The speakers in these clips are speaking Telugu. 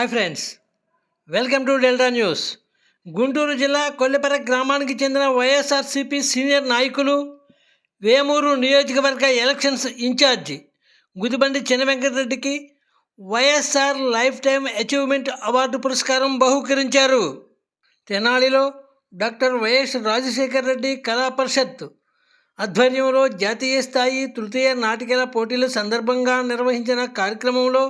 Hi friends welcome to delta news. Guntur జిల్లా కొల్లిపర గ్రామానికి చెందిన వైఎస్ఆర్సీపీ సీనియర్ నాయకులు వేమూరు నియోజకవర్గ elections incharge Gudibandi చిన్నవెంకటరెడ్డికి YSR life time achievement award పురస్కారం బహూకరించారు. తెనాలిలో డాక్టర్ వైఎస్ రాజశేఖర్ రెడ్డి కళా పరిషత్ ఆధ్వర్యంలో జాతీయ స్థాయి తృతీయ నాటికల పోటీల సందర్భంగా నిర్వహించిన కార్యక్రమంలో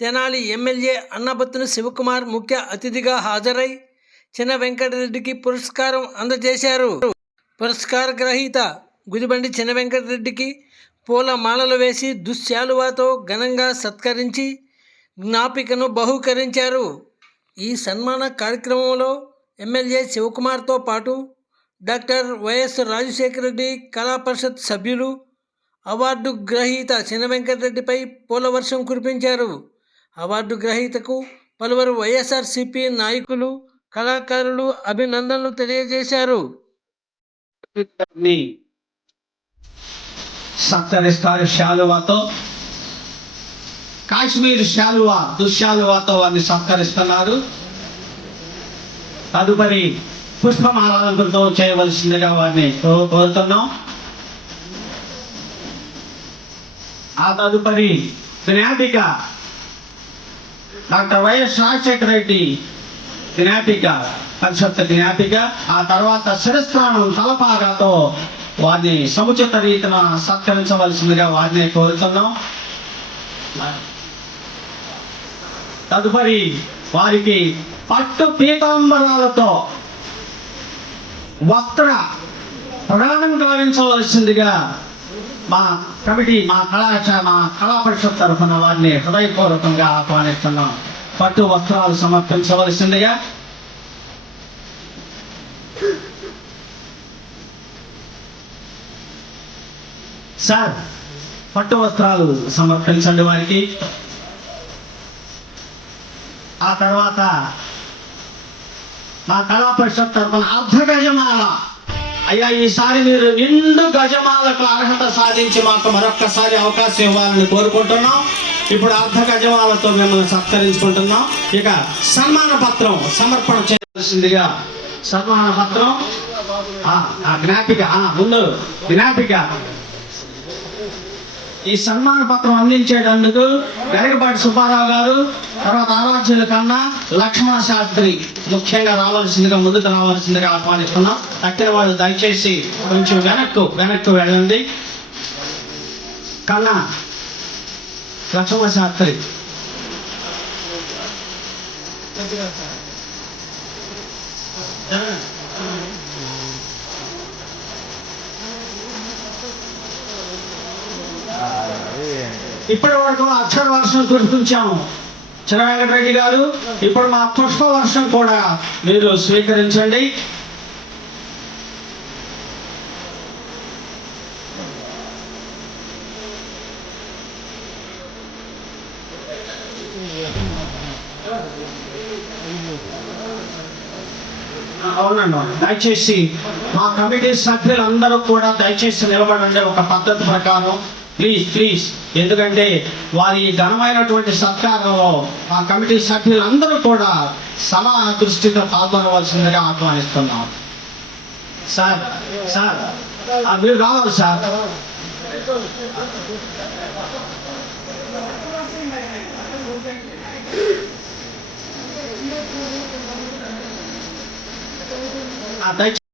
తెనాలి ఎమ్మెల్యే అన్నబత్తుని శివకుమార్ ముఖ్య అతిథిగా హాజరై చిన్న వెంకటరెడ్డికి పురస్కారం అందజేశారు. పురస్కార గ్రహీత గుదిబండి చిన్న వెంకటరెడ్డికి పూల మాలలు వేసి దుశ్శాలువాతో ఘనంగా సత్కరించి జ్ఞాపికను బహూకరించారు. ఈ సన్మాన కార్యక్రమంలో ఎమ్మెల్యే శివకుమార్తో పాటు డాక్టర్ వైఎస్ రాజశేఖర రెడ్డి కళా పరిషత్ సభ్యులు అవార్డు గ్రహీత చిన్న వెంకటరెడ్డిపై పూల వర్షం కురిపించారు. అవార్డు గ్రహీతకు పలువురు వైఎస్ఆర్సిపి నాయకులు కళాకారులు అభినందనలు తెలియజేశారు. సత్కరిస్తారు శాలువాతో కాశ్మీర్ శాలువా దుశ్శాలువాతో వారిని సత్కరిస్తున్నారు తదుపరి పుష్పమాలతో చేయవలసిందిగా వారిని కోరుతున్నాం. ఆ తదుపరి జ్ఞాపిక డాక్టర్ వైఎస్ రాజశేఖర రెడ్డి జ్ఞాపిక పరిషత్ జ్ఞాపిక ఆ తర్వాత శిరస్నానం తలపాగాతో వారిని సముచిత రీతిన సత్కరించవలసిందిగా వారిని కోరుతున్నాం. తదుపరి వారికి పట్టు పీతాంబరాలతో వస్త్ర ప్రాణం గావించవలసిందిగా మా కమిటీ మా కళాశ మా కళా పరిషత్ తరఫున వారిని హృదయపూర్వకంగా ఆహ్వానిస్తున్నాం. పట్టు వస్త్రాలు సమర్పించవలసిందిగా. సార్ పట్టు వస్త్రాలు సమర్పించండి వారికి. ఆ తర్వాత మా కళా పరిషత్ తరఫున అర్ధగజమాల అయ్యా ఈసారి మీరు నిండు గజమాలకు అర్హత సాధించి మాకు మరొక్కసారి అవకాశం ఇవ్వాలని కోరుకుంటున్నాం. ఇప్పుడు అర్ధ గజమాలతో మిమ్మల్ని సత్కరించుకుంటున్నాం. ఇక సన్మాన పత్రం సమర్పణ చేయవలసిందిగా సన్మాన పత్రం? ఆ, జ్ఞాపిక ముందు జ్ఞాపిక. ఈ సన్మాన పత్రం అందించేటందుకు గరికపాటి సుబ్బారావు గారు తర్వాత ఆరాధ్యుల కన్నా లక్ష్మణ శాస్త్రి ముఖ్యంగా రావాల్సిందిగా ముందుకు రావాల్సిందిగా ఆహ్వానిస్తున్నాం. తక్కిన వాళ్ళు దయచేసి కొంచెం వెనక్కు వెనక్కు వెళ్ళండి. కన్నా లక్ష్మణ శాస్త్రి. ఇప్పటి వరకు అక్షర వర్షం కురిపించాము చిన్న వెంకటరెడ్డి గారు ఇప్పుడు మా పుష్ప వర్షం కూడా మీరు స్వీకరించండి. అవునండి. దయచేసి మా కమిటీ సభ్యులందరూ కూడా దయచేసి నిలబడండి. ఒక పద్ధతి ప్రకారం ప్లీజ్ ప్లీజ్ ఎందుకంటే వారి ఘనమైనటువంటి సత్కారంలో ఆ కమిటీ సభ్యులందరూ కూడా సమా దృష్టితో పాల్గొనవలసిందిగా ఆహ్వానిస్తున్నాం. సార్ సార్ మీరు రావాలి సార్. దయచేసి